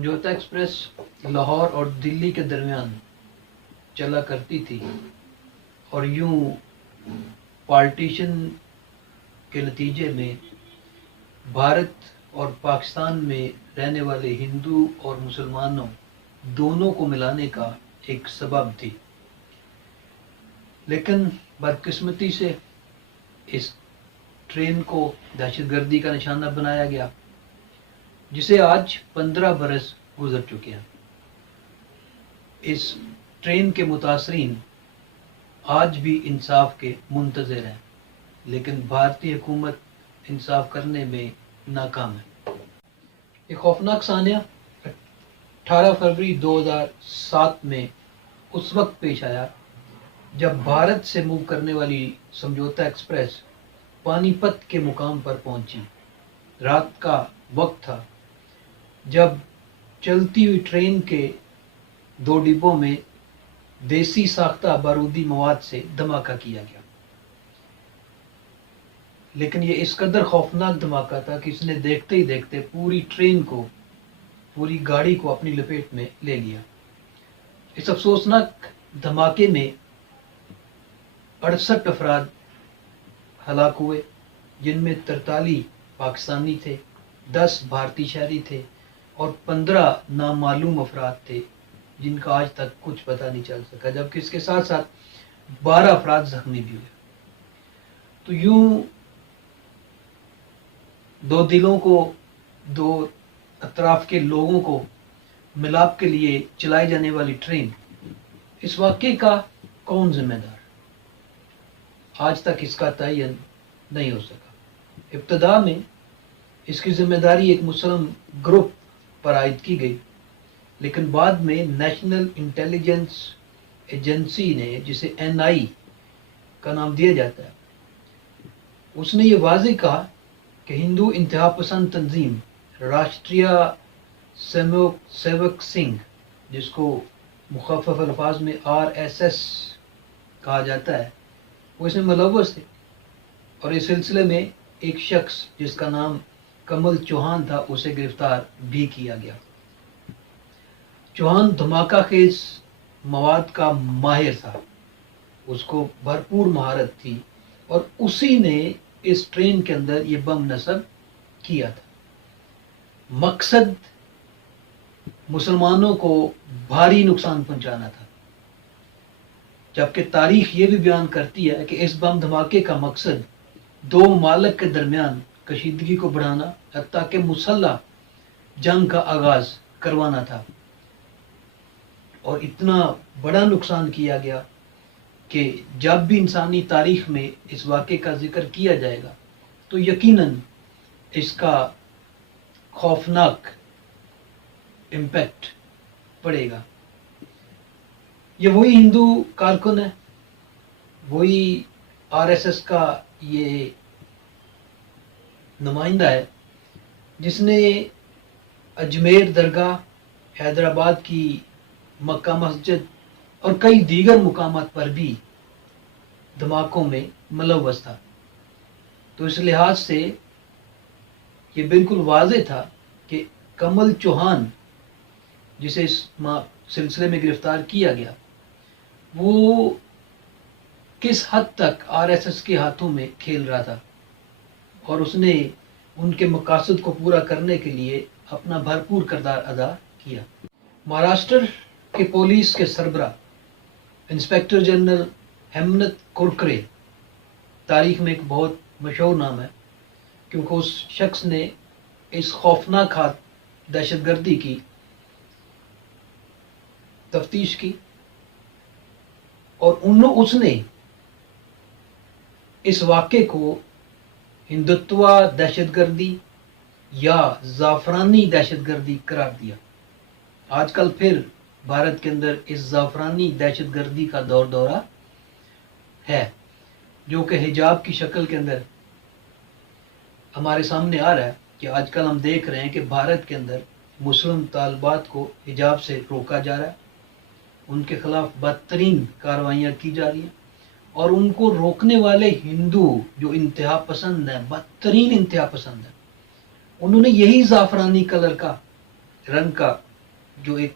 سمجھوتا express Lahore اور دلی کے درمیان چلا کرتی تھی اور یوں پارٹیشن کے نتیجے میں بھارت اور پاکستان میں رہنے والے ہندو اور مسلمانوں دونوں کو ملانے کا ایک سبب تھی. لیکن بدقسمتی سے اس ٹرین کو دہشت گردی کا نشانہ بنایا گیا، جسے آج 15 برس گزر چکے ہیں. اس ٹرین کے متاثرین آج بھی انصاف کے منتظر ہیں، لیکن بھارتی حکومت انصاف کرنے میں ناکام ہے. یہ خوفناک سانحہ 18 فروری 2007 میں اس وقت پیش آیا جب بھارت سے موو کرنے والی سمجھوتا ایکسپریس پانی پت کے مقام پر پہنچی. رات کا وقت تھا جب چلتی ہوئی ٹرین کے 2 ڈبوں میں دیسی ساختہ بارودی مواد سے دھماکہ کیا گیا. لیکن یہ اس قدر خوفناک دھماکہ تھا کہ اس نے دیکھتے ہی دیکھتے پوری ٹرین کو، پوری گاڑی کو اپنی لپیٹ میں لے لیا. اس افسوسناک دھماکے میں 68 افراد ہلاک ہوئے، جن میں 43 پاکستانی تھے، 10 بھارتی شہری تھے اور 15 نامعلوم افراد تھے جن کا آج تک کچھ پتہ نہیں چل سکا، جبکہ اس کے ساتھ ساتھ 12 افراد زخمی بھی ہوئے. تو یوں دو دلوں کو، دو اطراف کے لوگوں کو ملاپ کے لیے چلائی جانے والی ٹرین، اس واقعے کا کون ذمہ دار؟ آج تک اس کا تعین نہیں ہو سکا. ابتدا میں اس کی ذمہ داری ایک مسلم گروپ پر عائد کی گئی، لیکن بعد میں نیشنل انٹیلیجنس ایجنسی نے، جسے NI کا نام دیا جاتا ہے، اس نے یہ واضح کہا کہ ہندو انتہا پسند تنظیم راشٹریہ سیوک سنگھ، جس کو مخفف الفاظ میں RSS کہا جاتا ہے، وہ اس میں ملوث تھے اور اس سلسلے میں ایک شخص جس کا نام کمل چوہان تھا اسے گرفتار بھی کیا گیا. چوہان دھماکہ خیز مواد کا ماہر تھا، اس کو بھرپور مہارت تھی اور اسی نے اس ٹرین کے اندر یہ بم نصب کیا تھا. مقصد مسلمانوں کو بھاری نقصان پہنچانا تھا، جبکہ تاریخ یہ بھی بیان کرتی ہے کہ اس بم دھماکے کا مقصد 2 ممالک کے درمیان کشیدگی کو بڑھانا، حتیٰ کہ مسلح جنگ کا آغاز کروانا تھا. اور اتنا بڑا نقصان کیا گیا کہ جب بھی انسانی تاریخ میں اس واقعے کا ذکر کیا جائے گا تو یقیناً اس کا خوفناک امپیکٹ پڑے گا. یہ وہی ہندو کارکن ہے، وہی RSS کا یہ نمائندہ ہے جس نے اجمیر درگاہ، حیدرآباد کی مکہ مسجد اور کئی دیگر مقامات پر بھی دھماکوں میں ملوث تھا. تو اس لحاظ سے یہ بالکل واضح تھا کہ کمل چوہان، جسے اس سلسلے میں گرفتار کیا گیا، وہ کس حد تک RSS کے ہاتھوں میں کھیل رہا تھا اور اس نے ان کے مقاصد کو پورا کرنے کے لیے اپنا بھرپور کردار ادا کیا. مہاراشٹر کے پولیس کے سربراہ انسپیکٹر جنرل ہیمنت کورکرے تاریخ میں ایک بہت مشہور نام ہے، کیونکہ اس شخص نے اس خوفناک دہشت گردی کی تفتیش کی اور اس نے اس واقعے کو ہندوتوا دہشت گردی یا زعفرانی دہشت گردی قرار دیا. آج کل پھر بھارت کے اندر اس زعفرانی دہشت گردی کا دورہ ہے، جو کہ حجاب کی شکل کے اندر ہمارے سامنے آ رہا ہے. کہ آج کل ہم دیکھ رہے ہیں کہ بھارت کے اندر مسلم طالبات کو حجاب سے روکا جا رہا ہے، ان کے خلاف بدترین کارروائیاں کی جا رہی ہیں، اور ان کو روکنے والے ہندو جو انتہا پسند ہیں، بدترین انتہا پسند ہیں، انہوں نے یہی زعفرانی کلر کا رنگ کا جو ایک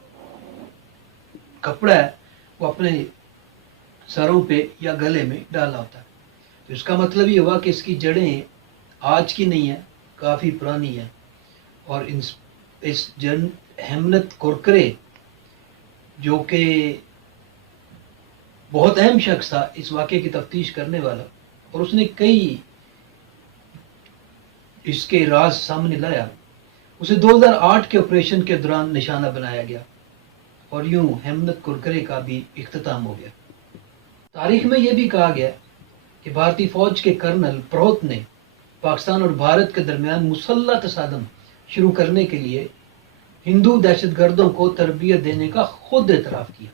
کپڑا ہے وہ اپنے سروں پہ یا گلے میں ڈالا ہوتا ہے. تو اس کا مطلب یہ ہوا کہ اس کی جڑیں آج کی نہیں ہیں، کافی پرانی ہیں. اور اس ہیمنت کورکرے جو کہ بہت اہم شخص تھا اس واقعے کی تفتیش کرنے والا، اور اس نے کئی اس کے راز سامنے لایا. اسے 2008 کے آپریشن کے دوران نشانہ بنایا گیا اور یوں ہیمنت کورکرے کا بھی اختتام ہو گیا. تاریخ میں یہ بھی کہا گیا کہ بھارتی فوج کے کرنل پروہت نے پاکستان اور بھارت کے درمیان مسلح تصادم شروع کرنے کے لیے ہندو دہشت گردوں کو تربیت دینے کا خود اعتراف کیا.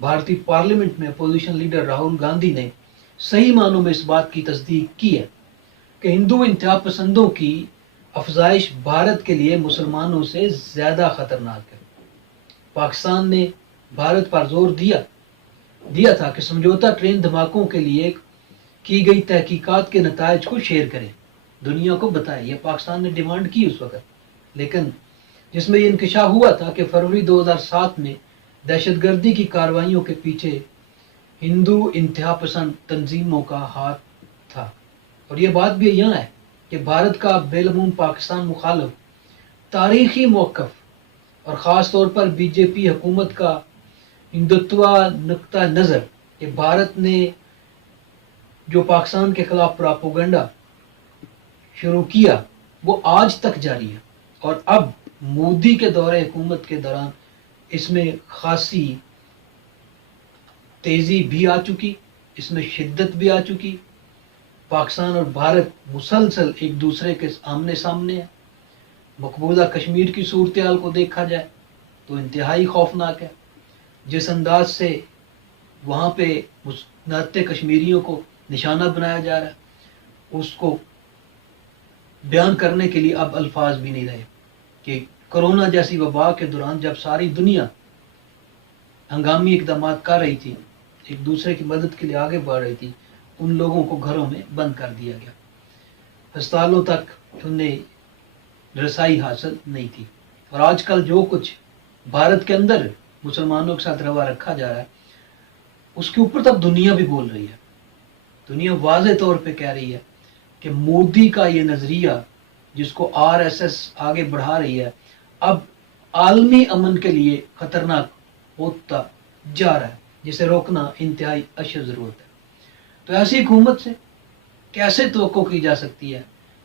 بھارتی پارلیمنٹ میں اپوزیشن لیڈر راہل گاندھی نے صحیح معنوں میں اس بات کی تصدیق کی ہے کہ ہندو انتہا پسندوں کی افزائش بھارت کے لیے مسلمانوں سے زیادہ خطرناک ہے. پاکستان نے بھارت پر زور دیا تھا کہ سمجھوتا ٹرین دھماکوں کے لیے کی گئی تحقیقات کے نتائج کو شیئر کرے، دنیا کو بتائے. یہ پاکستان نے ڈیمانڈ کی اس وقت، لیکن جس میں یہ انکشاف ہوا تھا کہ فروری 2007 میں دہشت گردی کی کارروائیوں کے پیچھے ہندو انتہا پسند تنظیموں کا ہاتھ تھا. اور یہ بات بھی یہاں ہے کہ بھارت کا بالعموم پاکستان مخالف تاریخی موقف اور خاص طور پر بی جے پی حکومت کا ہندوتوا نقطہ نظر کہ بھارت نے جو پاکستان کے خلاف پراپوگنڈا شروع کیا وہ آج تک جاری ہے. اور اب مودی کے دور حکومت کے دوران اس میں خاصی تیزی بھی آ چکی، اس میں شدت بھی آ چکی. پاکستان اور بھارت مسلسل ایک دوسرے کے آمنے سامنے ہیں. مقبوضہ کشمیر کی صورتحال کو دیکھا جائے تو انتہائی خوفناک ہے. جس انداز سے وہاں پہ نہتے کشمیریوں کو نشانہ بنایا جا رہا ہے اس کو بیان کرنے کے لیے اب الفاظ بھی نہیں رہے. کہ کرونا جیسی وبا کے دوران جب ساری دنیا ہنگامی اقدامات کر رہی تھی، ایک دوسرے کی مدد کے لیے آگے بڑھ رہی تھی، ان لوگوں کو گھروں میں بند کر دیا گیا، ہسپتالوں تک انہیں رسائی حاصل نہیں تھی. اور آج کل جو کچھ بھارت کے اندر مسلمانوں کے ساتھ روا رکھا جا رہا ہے اس کے اوپر تب دنیا بھی بول رہی ہے. دنیا واضح طور پہ کہہ رہی ہے کہ مودی کا یہ نظریہ جس کو آر ایس ایس آگے بڑھا رہی ہے اب عالمی امن کے لیے خطرناک ہوتا جا رہا ہے، جسے روکنا انتہائی اشد ضرورت ہے. تو ایسی حکومت سے کیسے توقع کی جا سکتی ہے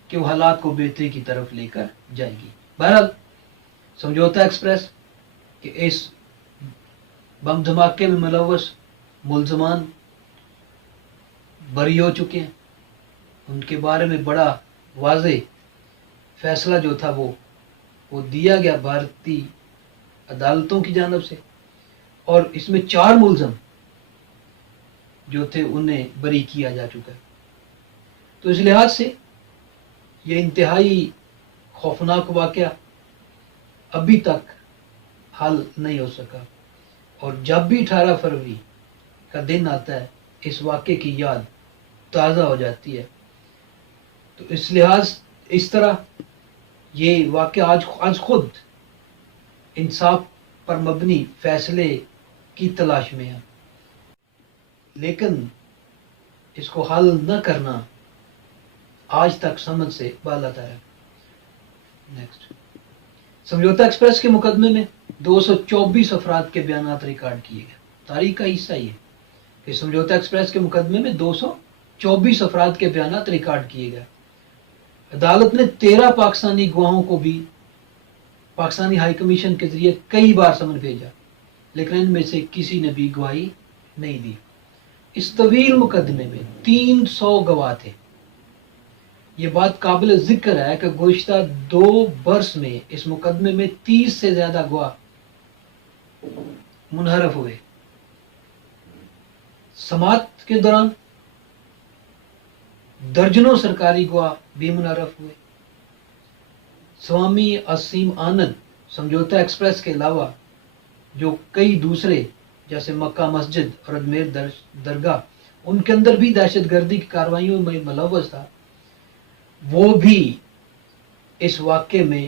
کہ وہ حالات کو بہتری کی طرف لے کر جائے گی. بہرحال سمجھوتا ایکسپریس کہ اس بم دھماکے میں ملوث ملزمان بری ہو چکے ہیں، ان کے بارے میں بڑا واضح فیصلہ جو تھا وہ دیا گیا بھارتی عدالتوں کی جانب سے، اور اس میں 4 ملزم جو تھے انہیں بری کیا جا چکا ہے. تو اس لحاظ سے یہ انتہائی خوفناک واقعہ ابھی تک حل نہیں ہو سکا. اور جب بھی 18 فروری کا دن آتا ہے اس واقعے کی یاد تازہ ہو جاتی ہے. تو اس لحاظ اس طرح یہ واقعہ آج خود انصاف پر مبنی فیصلے کی تلاش میں ہے، لیکن اس کو حل نہ کرنا آج تک سمجھ سے بالاتر ہے. نیکسٹ، سمجھوتا ایکسپریس کے مقدمے میں 224 افراد کے بیانات ریکارڈ کیے گئے. تاریخ کا حصہ یہ کہ سمجھوتا ایکسپریس کے مقدمے میں 224 افراد کے بیانات ریکارڈ کیے گئے. عدالت نے 13 پاکستانی گواہوں کو بھی پاکستانی ہائی کمیشن کے ذریعے کئی بار سمن بھیجا، لیکن ان میں سے کسی نے بھی گواہی نہیں دی. اس طویل مقدمے میں 300 گواہ تھے. یہ بات قابل ذکر ہے کہ گزشتہ 2 برس میں اس مقدمے میں 30 سے زیادہ گواہ منحرف ہوئے. سماعت کے دوران درجنوں سرکاری گواہ بھی منحرف ہوئے. سوامی اسیم آنند سمجھوتا ایکسپریس کے علاوہ جو کئی دوسرے جیسے مکہ مسجد اور اجمیر درگاہ ان کے اندر بھی دہشت گردی کی کارروائیوں میں ملوث تھا، وہ بھی اس واقعے میں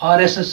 RSS